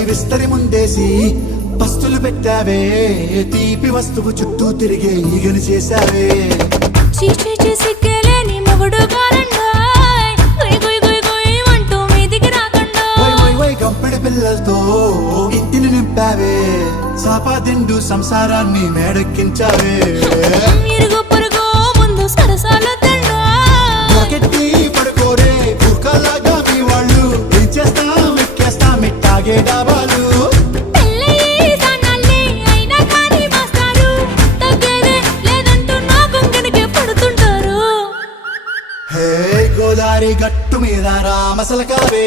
పెట్టి విస్తరి ముందేసి పస్తులు పెట్టావే తీపి వస్తువు చుట్టూ తిరిగే ఈగలు చేశావే సిగ్గలేని మొగుడు గారండోయ్ గుయ్ గుయ్ గుయ్ గుయ్ అంటూ మీదికి రాకండో గంపెడి పిల్లలతో ఇంటిని నింపావే సాపాదిండు సంసారాన్ని మేడెక్కించావే ఇరుగు పొరుగు ముందు సరసాలొద్దండో నాకెట్టి పడుకోరే కుక్కలాగా మీ వాళ్ళు ఏం చేస్తాం ఎక్కేస్తాం ఇట్టాగే డాబాలు పెళ్ళయి సానాల్ని అయినా కానీ మాస్తారు తగ్గేదే లేదంటూ నా కొంగనికే పడుతుంటారు హే గోదారి గట్టు మీద రామసలకావే